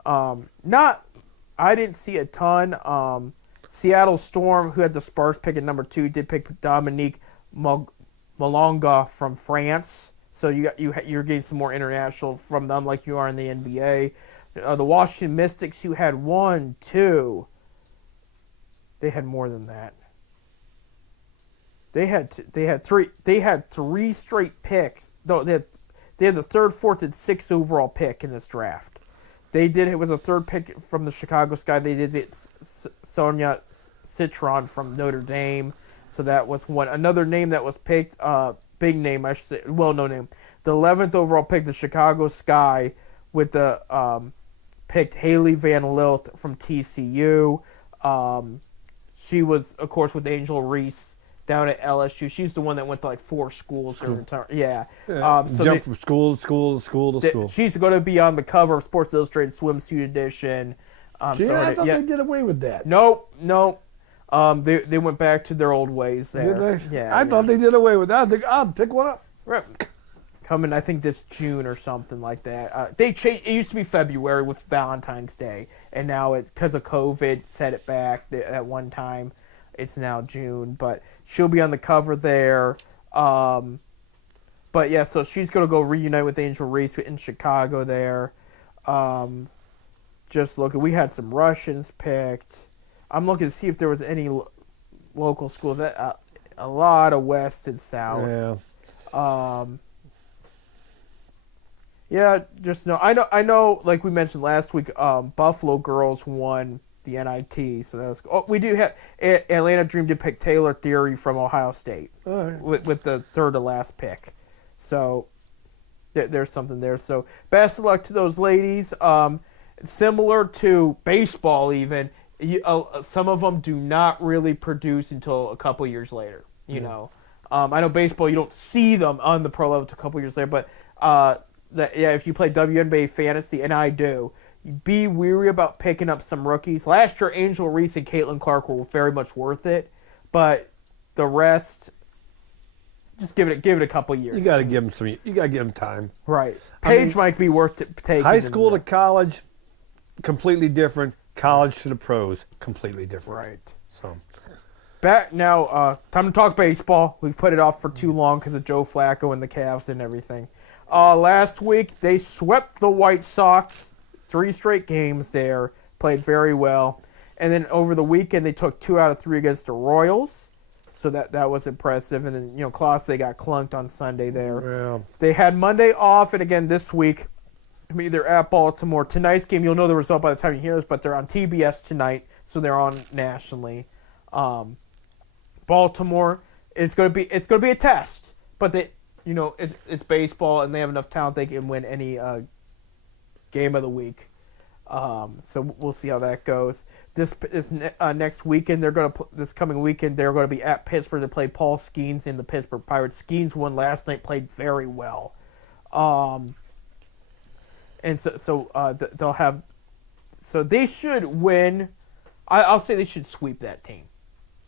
I didn't see a ton. Seattle Storm, who had the Sparks pick at number 2, did pick Dominique Malonga from France. So you're getting some more international from them, like you are in the NBA. The Washington Mystics, who had 1, 2. They had more than that. They had 3. They had 3 straight picks. Though they had the 3rd, 4th, and 6th overall pick in this draft. They did it with a 3rd pick from the Chicago Sky. They did it Sonia Citron from Notre Dame. So that was one. Another name that was picked, big name, I should say, well-known name. The 11th overall pick, the Chicago Sky, with the picked Haley Van Lilt from TCU. She was, of course, with Angel Reese down at LSU. She's the one that went to like 4 schools. Yeah. Jump from school to school to school to school. She's going to be on the cover of Sports Illustrated Swimsuit Edition. I thought they did away with that. Nope. They went back to their old ways there. Did they? Yeah. I thought they did away with that. I think I'll pick one up. Right. Coming, I think, this June or something like that. They changed. It used to be February with Valentine's Day, and now it's because of COVID set it back at one time. It's now June, but she'll be on the cover there. But yeah, so she's going to go reunite with Angel Reese in Chicago there. Just looking, we had some Russians picked. I'm looking to see if there was any local schools. A lot of West and South. Yeah. Yeah, just no. I know. Like we mentioned last week, Buffalo girls won the NIT, so that was. Oh, we do have Atlanta Dream did pick Taylor Theory from Ohio State with the 3rd to last pick, so there's something there. So best of luck to those ladies. Similar to baseball, even some of them do not really produce until a couple years later. You know, I know baseball you don't see them on the pro level until a couple years later, but if you play WNBA fantasy, and I do. Be weary about picking up some rookies. Last year, Angel Reese and Caitlin Clark were very much worth it, but the rest, just give it a couple years. You got to give them You got to give them time. Right. Paige might be worth taking. High school to college, completely different. College to the pros, completely different. Right. So. Back now, time to talk baseball. We've put it off for too long because of Joe Flacco and the Cavs and everything. Last week, they swept the White Sox. 3 straight games there, played very well. And then over the weekend, they took 2 out of 3 against the Royals. So that was impressive. And then, Clase got clunked on Sunday there. Yeah. They had Monday off, and again this week, they're at Baltimore. Tonight's game, you'll know the result by the time you hear this, but they're on TBS tonight, so they're on nationally. Baltimore, it's gonna be a test, but it's baseball, and they have enough talent they can win any game of the week. So we'll see how that goes. This next weekend, this coming weekend, they're going to be at Pittsburgh to play Paul Skeens in the Pittsburgh Pirates. Skeens won last night, played very well. And they'll have. So they should win. I'll say they should sweep that team.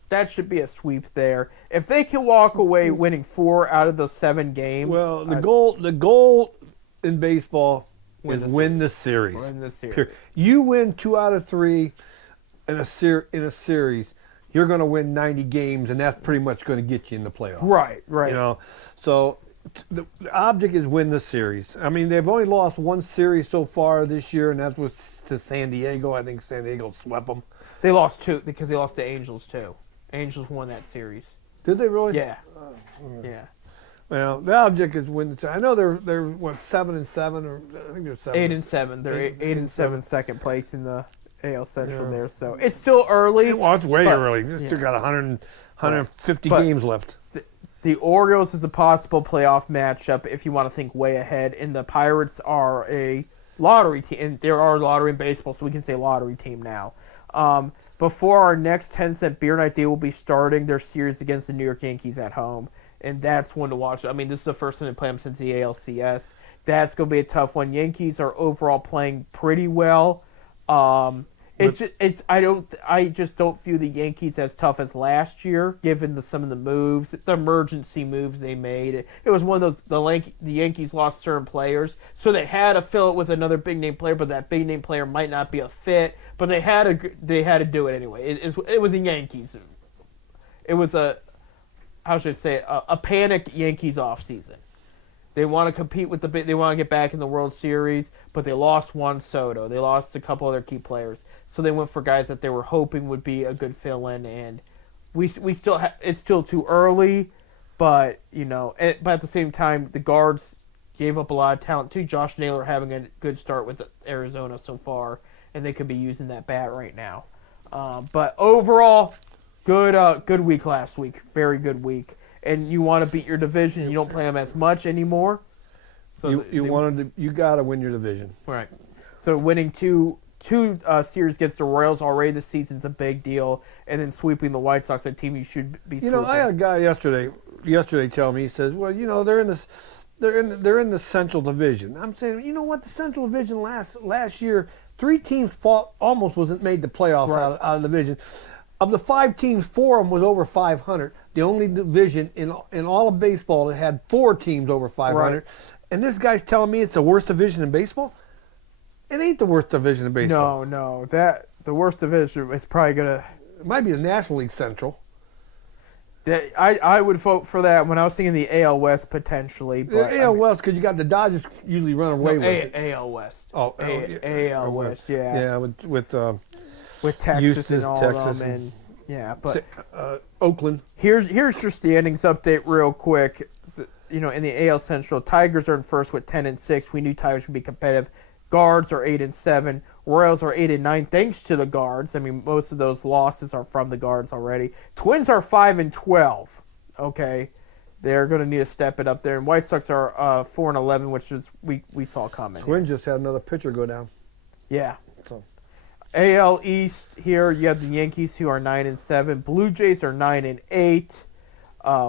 That should be a sweep there. If they can walk away winning 4 out of those 7 games. Well, the goal in baseball is win the series. Win the series. Period. You win 2 out of 3 in a series, you're going to win 90 games, and that's pretty much going to get you in the playoffs. Right. So the object is win the series. I mean, they've only lost one series so far this year, and that was to San Diego. I think San Diego swept them. They lost 2 because they lost to Angels too. Angels won that series. Did they really? Yeah. Yeah. Well, the object is win the series. I know they're what 7-7, or I think they're 7. 8-7. They're 8-7, second place in the AL Central there. So it's still early. Well, it's way early. You still got 150 games left. The Orioles is a possible playoff matchup if you want to think way ahead, and the Pirates are a lottery team. And there are lottery in baseball, so we can say lottery team now. Before our next 10-cent beer night, they will be starting their series against the New York Yankees at home, and that's one to watch. I mean, this is the first time they play them since the ALCS. That's going to be a tough one. Yankees are overall playing pretty well. I just don't view the Yankees as tough as last year, given some of the moves, the emergency moves they made. It was one of those the Yankees lost certain players, so they had to fill it with another big name player, but that big name player might not be a fit. But they had to do it anyway. It was the Yankees. It was a panic Yankees offseason. They want to compete with they want to get back in the World Series, but they lost Juan Soto. They lost a couple of their key players. So they went for guys that they were hoping would be a good fill-in, and we still it's still too early, but but at the same time the guards gave up a lot of talent too. Josh Naylor having a good start with Arizona so far, and they could be using that bat right now. But overall, good week last week, very good week. And you want to beat your division, you don't play them as much anymore. So you got to win your division, right? So winning two series against the Royals already this season's a big deal, and then sweeping the White Sox, a team you should be. I had a guy yesterday tell me, he says, well, they're in the Central Division. I'm saying, you know what, the Central Division last year, 3 teams almost wasn't made the playoffs out of the division. Of the 5 teams, 4 of them was over 500. The only division in all of baseball that had 4 teams over 500. Right. And this guy's telling me it's the worst division in baseball? It ain't the worst division in baseball. No. The worst division is probably going to... It might be the National League Central. I would vote for that when I was thinking the AL West potentially. But the AL West, because you got the Dodgers usually run away with it. AL West. AL West, yeah. Yeah, with Texas Houston, and all Texas them, but Oakland. Here's your standings update real quick. In the AL Central, Tigers are in first with 10-6. We knew Tigers would be competitive. Guards are 8-7. Royals are 8-9, thanks to the Guards. I mean, most of those losses are from the Guards already. Twins are 5-12. Okay, they're going to need to step it up there. And White Sox are 4-11, which is we saw coming. Twins just had another pitcher go down. Yeah. AL East here, you have the Yankees who are 9-7. Blue Jays are 9-8.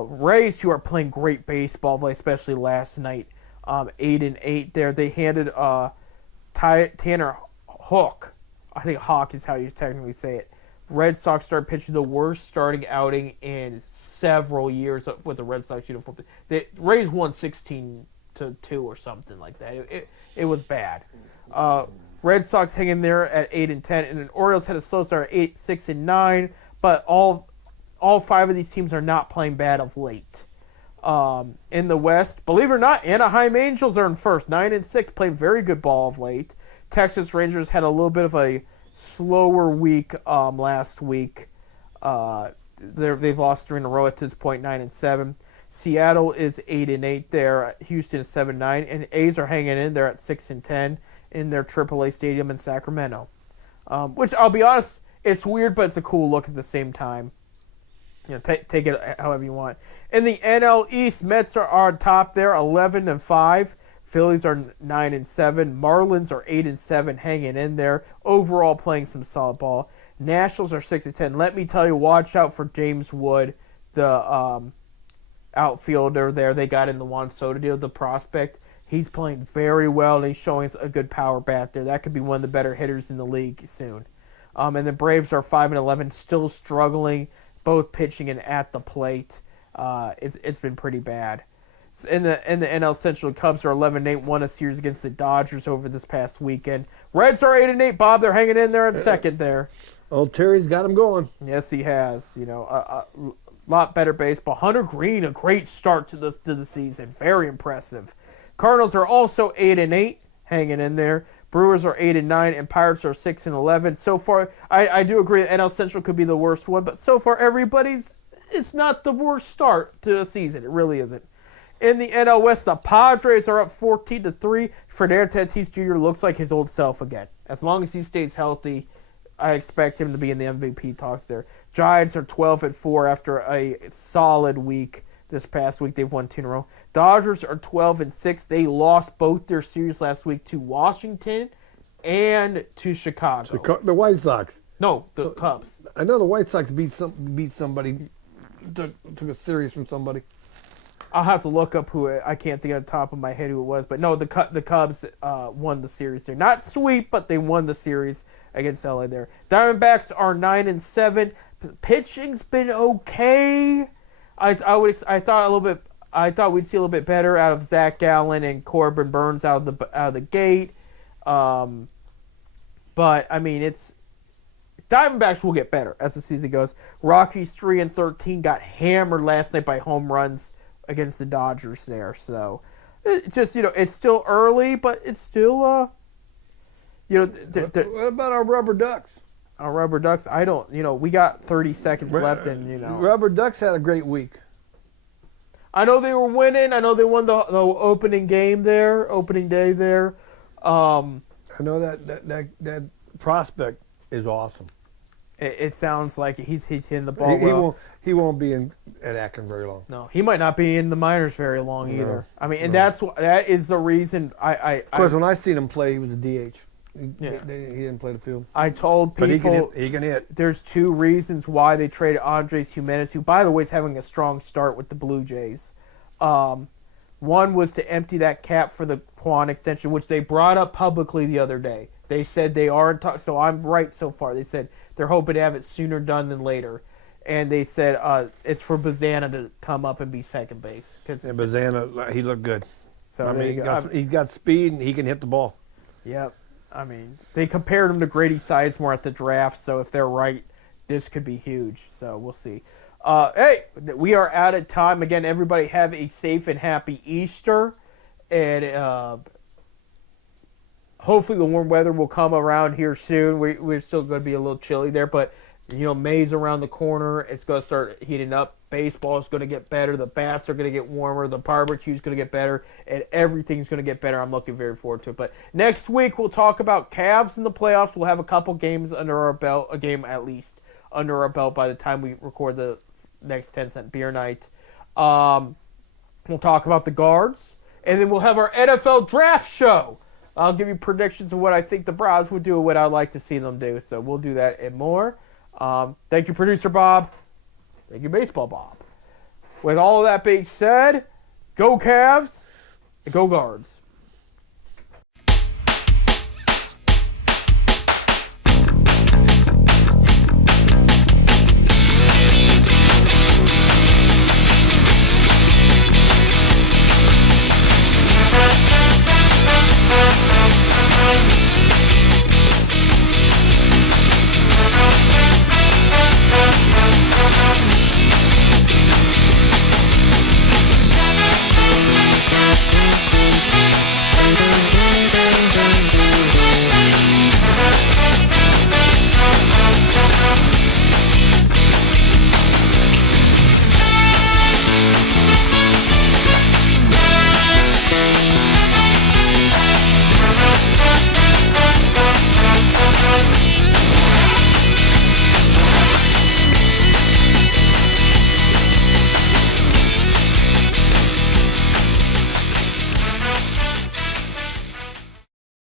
Rays, who are playing great baseball, especially last night, 8-8 there. They handed Tanner Houck, I think Hawk is how you technically say it. Red Sox started pitching the worst starting outing in several years with the Red Sox uniform. The Rays won 16-2 or something like that. It was bad. Red Sox hanging there at 8-10, and the Orioles had a slow start at 8-6-9. But all 5 of these teams are not playing bad of late. In the West, believe it or not, Anaheim Angels are in first, 9-6, playing very good ball of late. Texas Rangers had a little bit of a slower week last week. They've lost 3 in a row at this point, 9-7. Seattle is 8-8 there. Houston is 7-9, and A's are hanging in there at 6-10 in their AAA stadium in Sacramento. Which, I'll be honest, it's weird, but it's a cool look at the same time. Take it however you want. In the NL East, Mets are on top there, 11-5. Phillies are 9-7. Marlins are 8-7, hanging in there. Overall, playing some solid ball. Nationals are 6-10. Let me tell you, watch out for James Wood, the outfielder there. They got in the Juan Soto deal, the prospect. He's playing very well, and he's showing a good power bat there. That could be one of the better hitters in the league soon. And the Braves are 5-11, still struggling, both pitching and at the plate. It's been pretty bad. In the NL Central, Cubs are 11-8, won a series against the Dodgers over this past weekend. Reds are 8-8. Bob, they're hanging in there in second there. Old Terry's got them going. Yes, he has. lot better baseball. Hunter Green, a great start to the season. Very impressive. Cardinals are also 8-8, hanging in there. Brewers are 8-9, and Pirates are 6-11. So far, I do agree that NL Central could be the worst one, but so far it's not the worst start to the season. It really isn't. In the NL West, the Padres are up 14-3. Fernando Tatis Jr. looks like his old self again. As long as he stays healthy, I expect him to be in the MVP talks there. Giants are 12-4 after a solid week this past week. They've won 2 in a row. Dodgers are 12-6. They lost both their series last week to Washington and to Chicago. The White Sox. No, the Cubs. I know the White Sox beat somebody, took a series from somebody. I'll have to look up who I can't think on the top of my head who it was, but no, the Cubs won the series there. Not sweep, but they won the series against LA there. Diamondbacks are 9-7. Pitching's been okay. I thought we'd see a little bit better out of Zach Gallen and Corbin Burns out of the gate. But I mean, it's Diamondbacks will get better as the season goes. Rockies 3-13 got hammered last night by home runs against the Dodgers there. So it's just, it's still early, but it's still what about our Rubber Ducks? Our Rubber Ducks, we got 30 seconds left, and Rubber Ducks had a great week. I know they were winning. I know they won the opening day there. I know that prospect is awesome. It sounds like he's hitting the ball well. He won't be at Akron very long. No, he might not be in the minors very long either. I mean, and that is the reason Of course, when I seen him play, he was a DH. He didn't play the field. I told people he can hit. There's 2 reasons why they traded Andres Gimenez, who, by the way, is having a strong start with the Blue Jays. One was to empty that cap for the Quan extension, which they brought up publicly the other day. They said they are in talks, so I'm right so far. They said they're hoping to have it sooner done than later. And they said it's for Bazana to come up and be second base. Bazana, he looked good. So he's got speed and he can hit the ball. Yep. I mean, they compared him to Grady Sizemore at the draft, so if they're right, this could be huge. So we'll see. Hey, we are out of time. Again, everybody have a safe and happy Easter. And hopefully the warm weather will come around here soon. We're still going to be a little chilly there, but May's around the corner. It's going to start heating up. Baseball is going to get better. The bats are going to get warmer. The barbecue is going to get better. And everything's going to get better. I'm looking very forward to it. But next week, we'll talk about Cavs in the playoffs. We'll have a couple games under our belt, a game at least under our belt by the time we record the next 10-cent beer night. We'll talk about the guards. And then we'll have our NFL draft show. I'll give you predictions of what I think the Browns would do and what I'd like to see them do. So we'll do that and more. Thank you, Producer Bob. Thank you, Baseball Bob. With all of that being said, go Cavs and go Guards.